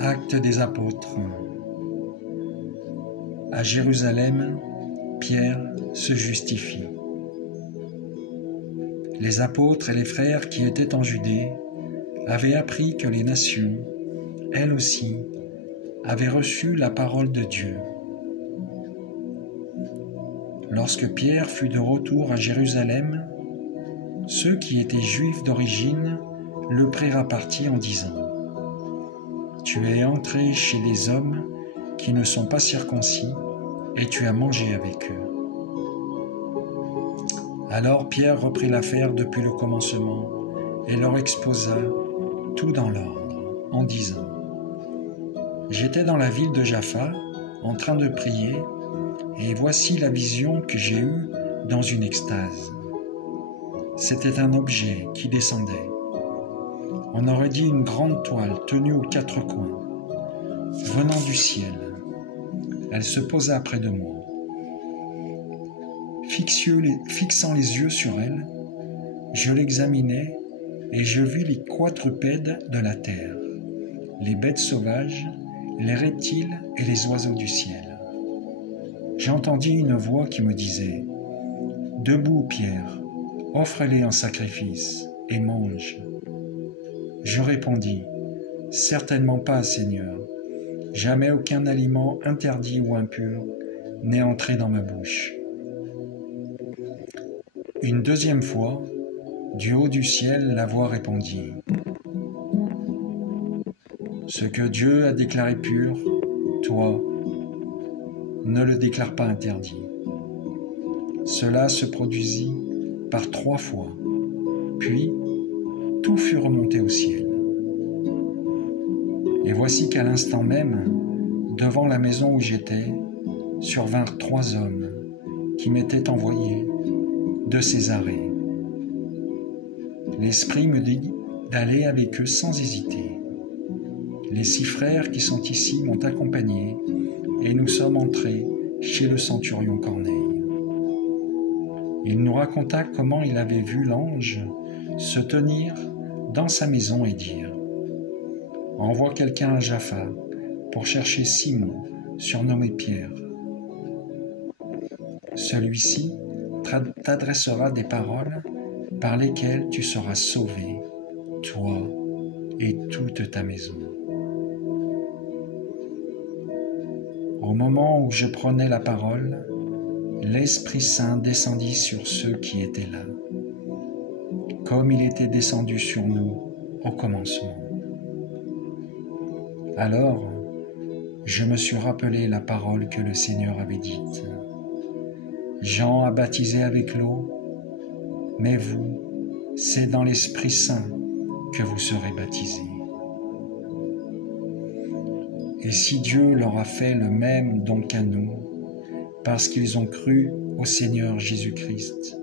Actes des apôtres. À Jérusalem, Pierre se justifie. Les apôtres et les frères qui étaient en Judée avaient appris que les nations, elles aussi, avaient reçu la parole de Dieu. Lorsque Pierre fut de retour à Jérusalem, ceux qui étaient juifs d'origine le prirent à partie en disant : « Tu es entré chez les hommes qui ne sont pas circoncis et tu as mangé avec eux. » Alors Pierre reprit l'affaire depuis le commencement et leur exposa tout dans l'ordre, en disant : « J'étais dans la ville de Jaffa, en train de prier, et voici la vision que j'ai eue dans une extase. C'était un objet qui descendait. On aurait dit une grande toile tenue aux quatre coins, venant du ciel. Elle se posa près de moi. Fixant les yeux sur elle, je l'examinai et je vis les quadrupèdes de la terre, les bêtes sauvages, les reptiles et les oiseaux du ciel. J'entendis une voix qui me disait : « Debout, Pierre, offre-les en sacrifice et mange. » Je répondis : « Certainement pas, Seigneur. Jamais aucun aliment interdit ou impur n'est entré dans ma bouche. » Une deuxième fois, du haut du ciel, la voix répondit : « Ce que Dieu a déclaré pur, toi, ne le déclare pas interdit. » Cela se produisit par 3 fois, puis tout fut remonté au ciel. Et voici qu'à l'instant même, devant la maison où j'étais, survinrent 3 hommes qui m'étaient envoyés de Césarée. L'Esprit me dit d'aller avec eux sans hésiter. Les 6 frères qui sont ici m'ont accompagné et nous sommes entrés chez le centurion Corneille. Il nous raconta comment il avait vu l'ange se tenir dans sa maison et dire : « Envoie quelqu'un à Jaffa pour chercher Simon, surnommé Pierre. Celui-ci t'adressera des paroles par lesquelles tu seras sauvé, toi et toute ta maison. » Au moment où je prenais la parole, l'Esprit Saint descendit sur ceux qui étaient là, comme il était descendu sur nous au commencement. Alors, je me suis rappelé la parole que le Seigneur avait dite : « Jean a baptisé avec l'eau, mais vous, c'est dans l'Esprit Saint que vous serez baptisés. » Et si Dieu leur a fait le même don qu'à nous, parce qu'ils ont cru au Seigneur Jésus-Christ,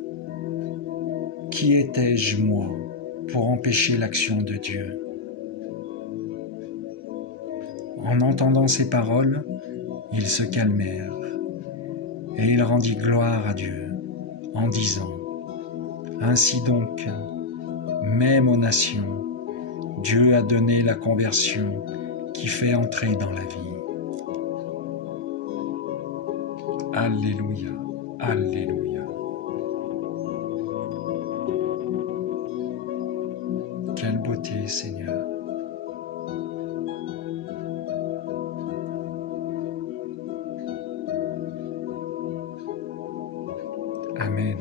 qui étais-je, moi, pour empêcher l'action de Dieu ? En entendant ces paroles, ils se calmèrent, et il rendit gloire à Dieu, en disant : « Ainsi donc, même aux nations, Dieu a donné la conversion qui fait entrer dans la vie. » Alléluia, Alléluia. Quelle beauté, Seigneur. Amen.